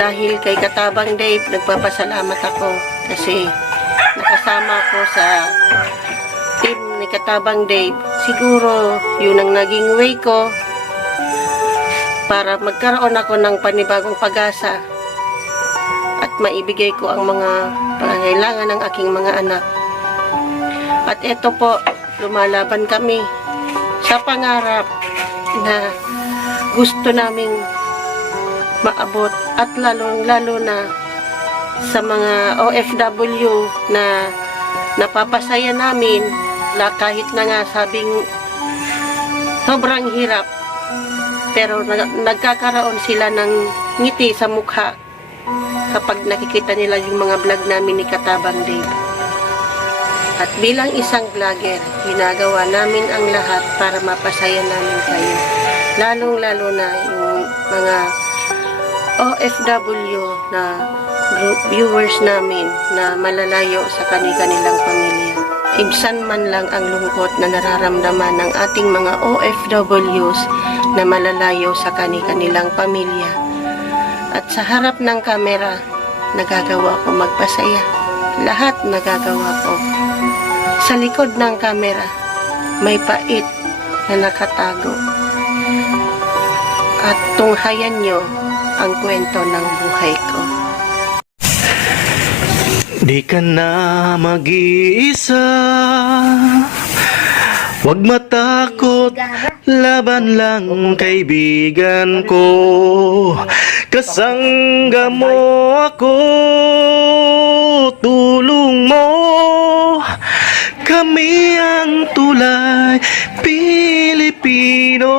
Dahil kay Katabang Dave, nagpapasalamat ako kasi nakasama ko sa team ni Katabang Dave. Siguro yun ang naging way ko para magkaroon ako ng panibagong pag-asa at maibigay ko ang mga pangangailangan ng aking mga anak. At eto po, lumalaban kami sa pangarap na gusto naming maabot, at lalo na sa mga OFW na napapasaya namin kahit na nga sabing sobrang hirap, pero nagkakaroon sila ng ngiti sa mukha kapag nakikita nila yung mga vlog namin ni Katabang Dave. At bilang isang vlogger, ginagawa namin ang lahat para mapasaya namin kayo, lalong-lalo na yung mga OFW na viewers namin na malalayo sa kanilang pamilya. Ibsan man lang ang lungkot na nararamdaman ng ating mga OFWs na malalayo sa kanilang pamilya. At sa harap ng kamera, nagagawa ko magpasaya. Lahat nagagawa ko. Sa likod ng kamera, may pait na nakatago. At tunghayan nyo ang kwento ng buhay ko. Di ka na mag-iisa, huwag matakot, laban lang kaibigan ko. Kasangga mo ako, tulong mo, kami ang tulay Pilipino.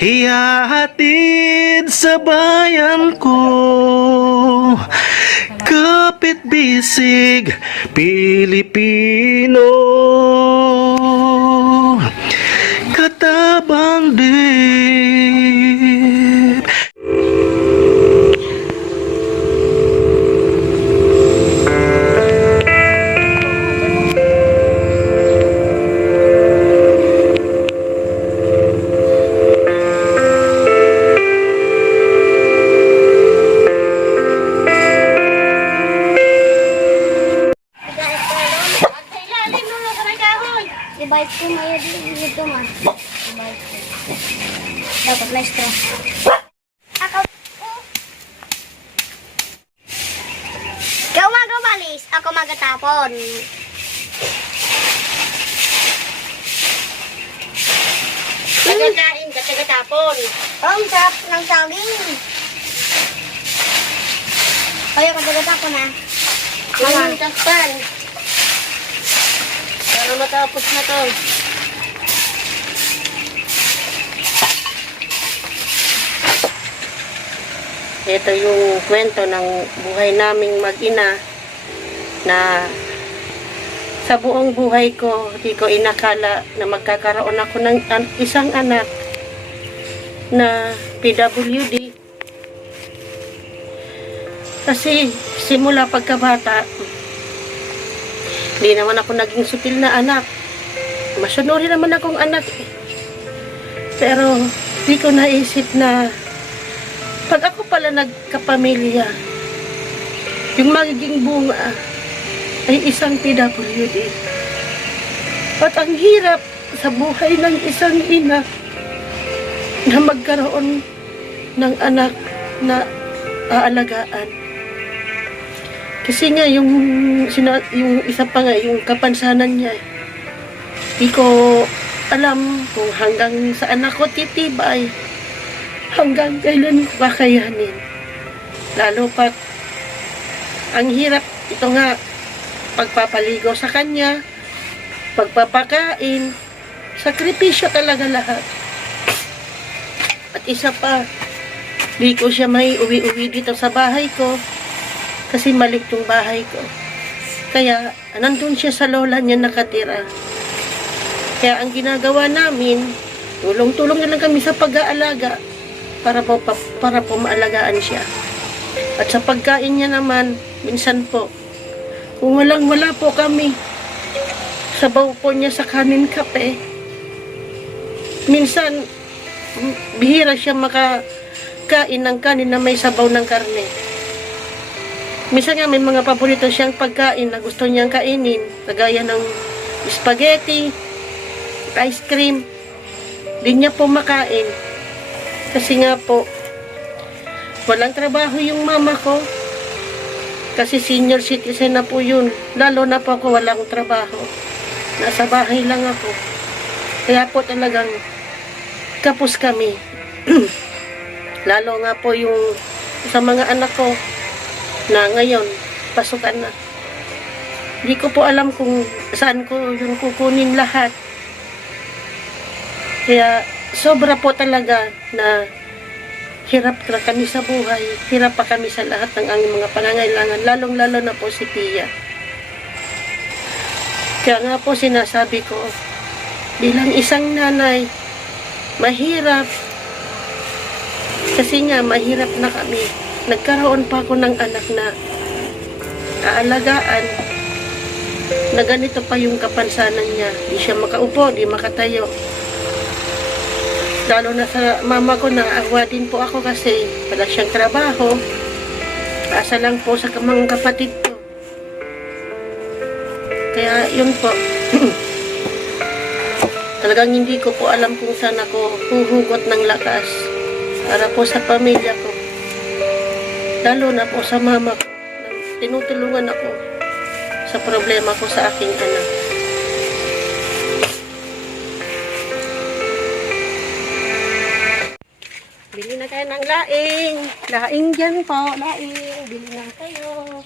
Ihahatid sa bayan ko, kapit bisig Pilipino. Katabang Dave. I-bite ko na yun dito man. I-bite ko. Dapat na straw. Ako. Ikaw magabalis, ako magatapon. Nagkakain ka, tagatapon. Ang sarap ng saging. Kaya ka tagatapon ha. Ang takpan. Para matapos na to. Ito yung kwento ng buhay naming mag-ina na sa buong buhay ko, di ko inakala na magkakaroon ako ng isang anak na PWD. Kasi simula pagkabata, hindi naman ako naging sutil na anak. Masunuri naman akong anak. Pero di ko naisip na pag ako pala nagkapamilya, yung magiging bunga ay isang PWD. At ang hirap sa buhay ng isang ina na magkaroon ng anak na aalagaan. Kasi nga, yung isa pa nga, yung kapansanan niya, di ko alam kung hanggang saan ako titibay, hanggang kailan ko kakayanin. Lalo pat, ang hirap, ito nga, pagpapaligo sa kanya, pagpapakain, sakripisyo talaga lahat. At isa pa, di ko siya may uwi-uwi dito sa bahay ko, kasi maliit yung bahay ko. Kaya, nandun siya sa lola niya nakatira. Kaya ang ginagawa namin, tulong-tulong na lang kami sa pag-aalaga para po maalagaan siya. At sa pagkain niya naman, minsan po, kung wala po kami, sabaw po niya sa kanin kape. Minsan, bihira siya pagkain ng kanin na may sabaw ng karne. Minsan nga may mga paborito siyang pagkain na gusto niyang kainin, kagaya ng spaghetti, ice cream. Di niya po makain. Kasi nga po, walang trabaho yung mama ko. Kasi senior citizen na po yun. Lalo na po ako walang trabaho. Nasa bahay lang ako. Kaya po talagang kapos kami. Lalo nga po yung sa mga anak ko na ngayon, pasukan na. Hindi ko po alam kung saan ko yung kukunin lahat. Kaya sobra po talaga na hirap na kami sa buhay. Hirap pa kami sa lahat ng aming mga pangangailangan. Lalong-lalo na po si Pia. Kaya nga po sinasabi ko, bilang isang nanay, mahirap. Kasi nga, mahirap na kami. Nagkaroon pa ako ng anak na aalagaan, na ganito pa yung kapansanan niya. Di siya makaupo, di makatayo. Lalo na sa mama ko, naawa din po ako kasi wala siyang trabaho. Asa lang po sa mga kapatid ko. Kaya yun po. Talagang hindi ko po alam kung saan ako huhugot ng lakas para po sa pamilya ko. Lalo na po sa mama ko. Tinutulungan ako sa problema ko sa aking anak. Bili na kayo ng laing. Laing dyan po. Laing. Bili na kayo.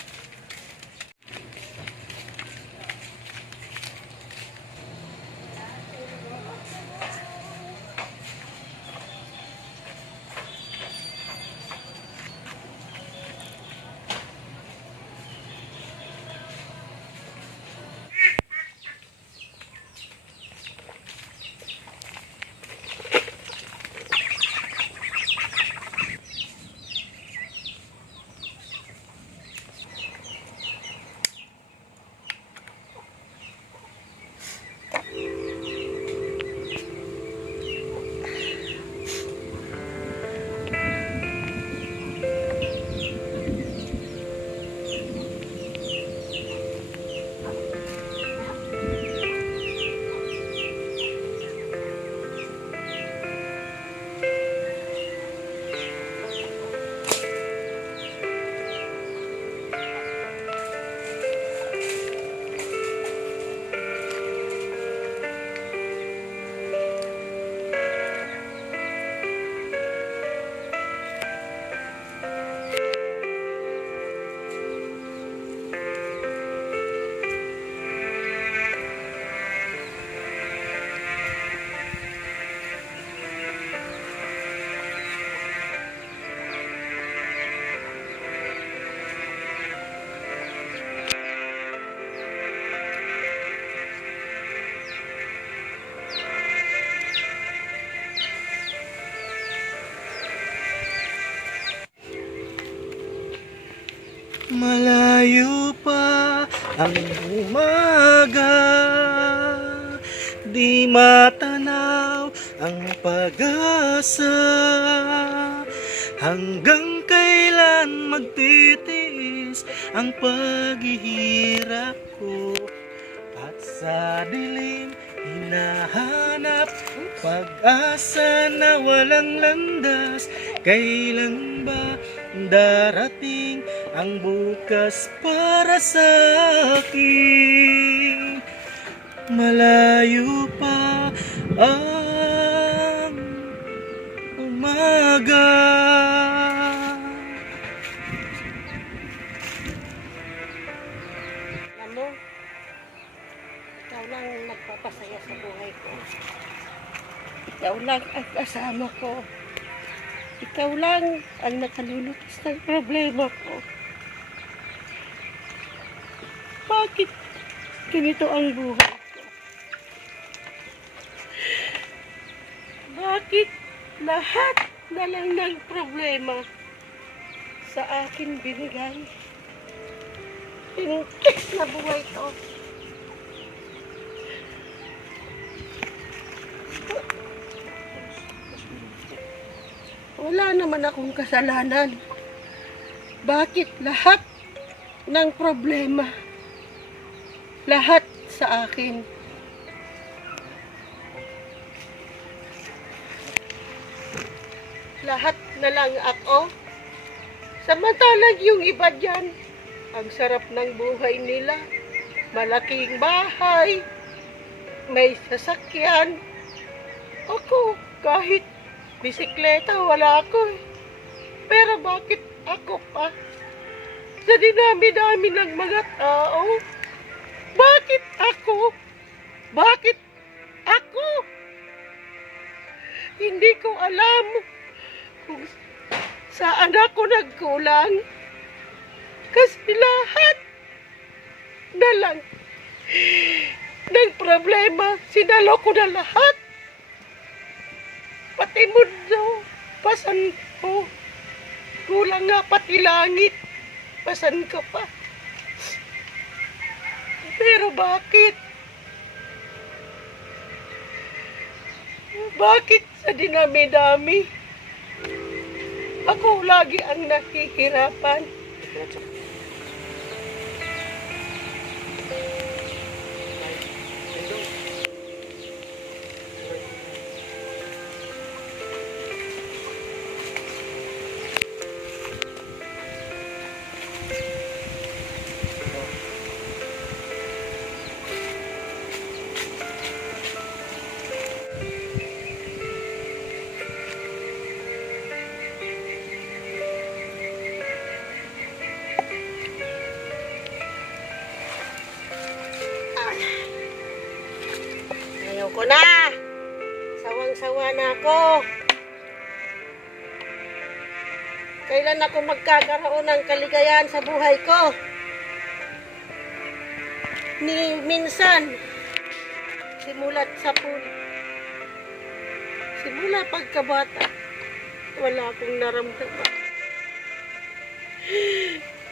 Malayo pa ang umaga, di matanaw ang pag-asa. Hanggang kailan magtitiis ang paghihirap ko, at sa dilim hinahanap pag-asa na walang landas. Kailan ba darating ang bukas para sa akin? Malayo pa ang umaga. Alam mo, ikaw lang nagpapasaya sa buhay ko. Ikaw lang ang kasama ko. Ikaw lang ang nakalulutas ng problema ko. Bakit ganito ang buhay ko? Bakit lahat na lang ng problema sa akin binigay? Pinungkit na buhay ko. Wala naman akong kasalanan. Bakit lahat ng problema, lahat sa akin? Lahat na lang ako. Samantalang yung iba dyan, ang sarap ng buhay nila. Malaking bahay, may sasakyan. Ako, kahit bisikleta, wala ako eh. Pero bakit ako pa? Sa dinami-dami ng mga tao, bakit ako? Bakit ako? Hindi ko alam kung saan ako nagkulang. Kasi lahat na lang ng problema, sinalo ko na lahat. Pati mundo, pasan ko. Kulang nga pati langit, pasan ko pa. Pero bakit? Bakit sa dinami-dami? Ako lagi ang nahihirapan. Ayaw ko na. Sawang-sawa na ako. Kailan ako magkakaroon ng kaligayahan sa buhay ko? Minsan, simulat sa simula pagkabata, wala akong naramdaman.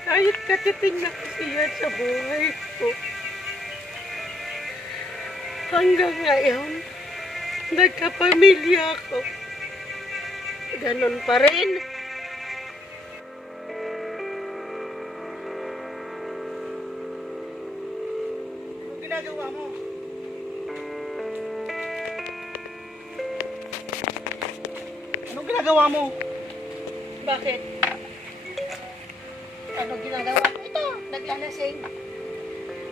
Kahit katiting na kasi yan sa buhay ko. Hanggang ngayon, nagkapamilya ako. Ganon pa rin. Anong ginagawa mo? Anong ginagawa mo? Bakit? Ano ginagawa ko? Ito, naglalasing.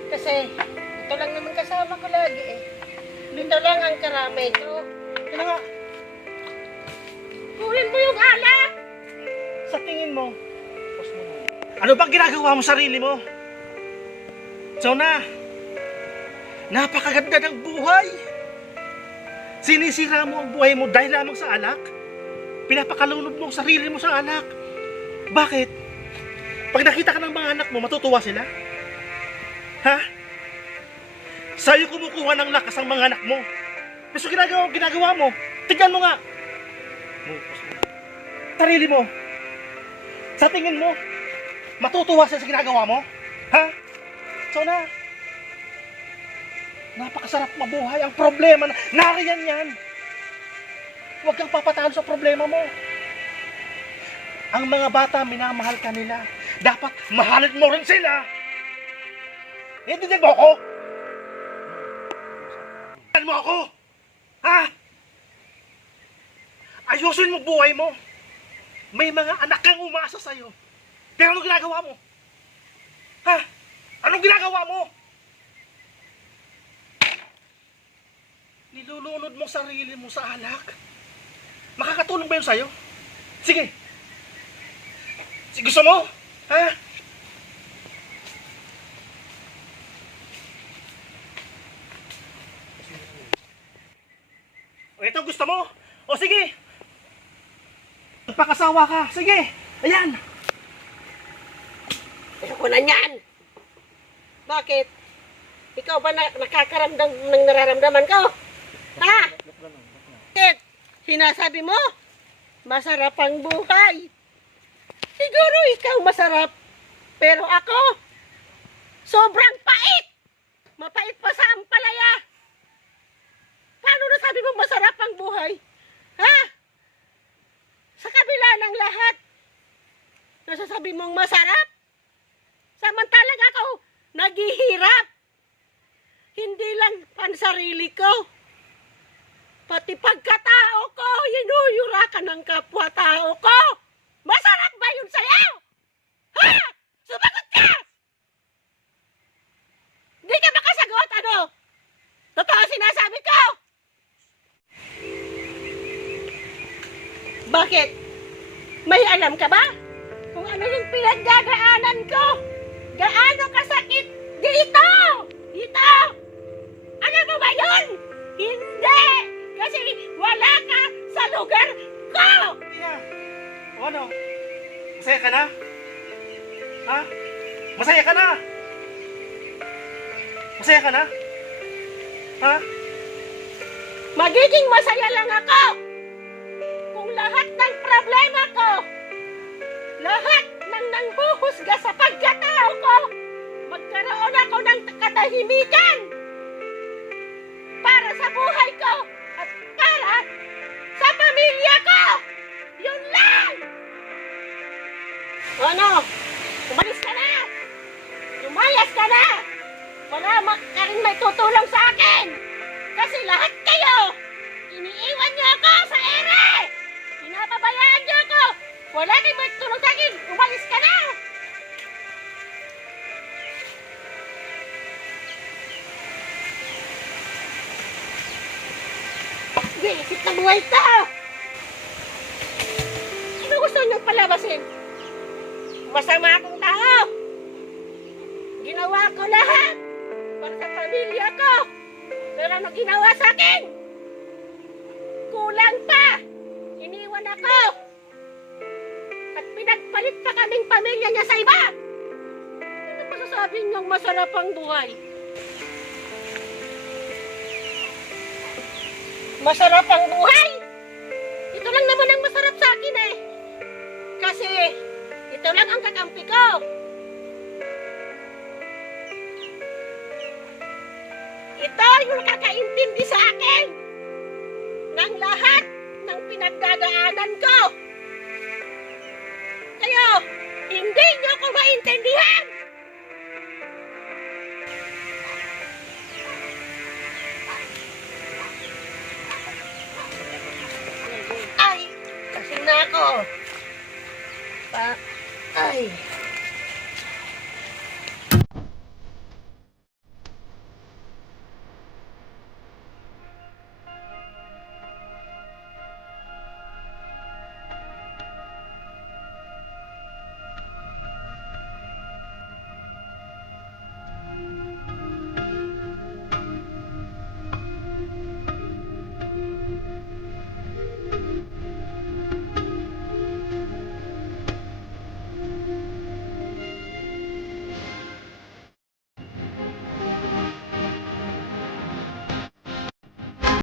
Kasi, ito lang naman kasama ko lagi eh. Dito lang ang karamay ko. Ano nga? Kunin mo yung alak! Sa tingin mo, ano bang ginagawa mo sa sarili mo? Jonah, napakaganda ng buhay. Sinisira mo ang buhay mo dahil lamang sa alak. Pinapakalunod mo ang sarili mo sa alak. Bakit? Pag nakita ka ng mga anak mo, matutuwa sila? Ha? Sa'yo kumukuha ng lakas ang mga anak mo. Pero ginagawa mo, tignan mo nga. Sarili mo. Sa tingin mo, matutuwa sila sa ginagawa mo? Ha? So napakasarap mabuhay. Ang problema, nariyan yan. Huwag kang papatalo sa problema mo. Ang mga bata, minamahal ka nila. Dapat mahalin mo rin sila. Hindi din mo ako. Mahalin mo ako. Ha? Ayusin mo buhay mo. May mga anak kang umasa sa'yo. Pero anong ginagawa mo? Ha? Anong ginagawa mo? Nilulunod mo sarili mo sa alak. Makakatulong ba yun sa'yo? Sige. Gusto mo? Ha? O ito gusto mo? O sige. Magpakasawa ka. Sige. Ayan. Ayoko na yan! Bakit? Ikaw ba nakakaramdam ng nararamdaman ko? Ha? Bakit? Sinasabi mo? Masarap ang buhay. Siguro ikaw masarap. Pero ako, sobrang pait. Mapait pa sa ampalaya. Paano nasabi mo masarap ang buhay? Ha? Sa kabila ng lahat, nasasabi mong masarap. Samantalang ako, naghihirap. Hindi lang pansarili ko. Pati pagkatao ko, hinuyurakan ng kapwa-tao ko. Masarap ba yun sa'yo? Ha? Sumagot ka! Hindi ka makasagot, ano? Totoo sinasabi ko! Bakit? May alam ka ba? Kung ano yung pinagdadaanan ko? Gaano kasakit dito? Dito! Alam mo ba yun? Hindi! Kasi wala ka sa lugar ko! Ina, o ano? Masaya ka na? Ha? Masaya ka na? Masaya ka na? Ha? Magiging masaya lang ako kung lahat ng problema ko, lahat ng nanghuhusga sa pagkatao ko, magkaroon ako ng katahimikan para sa buhay ko at para sa pamilya ko. Yun lang! O ano? Umalis ka na! Lumayas ka na! Wala ka rin may tutulong sa akin! Kasi lahat kayo, iniiwan niyo ako sa ere! Pinapabayaan niyo ako! Wala kang may tulong sa akin! Umalis ka na! Isip na buhay ito! Ano gusto niyong palabasin? Masama akong tao! Ginawa ko lahat para sa pamilya ko! Pero ano ginawa sa akin? Kulang pa! Iniwan ako! At pinagpalit pa kaming pamilya niya sa iba! Ano masasabi niyong masarap ang buhay? Masarap ang buhay? Ito lang naman ang masarap sa akin eh. Kasi ito lang ang kakampi ko. Ito yung kakaintindi sa akin ng lahat ng pinagdadaanan ko. Kayo, hindi nyo ko maintindihan!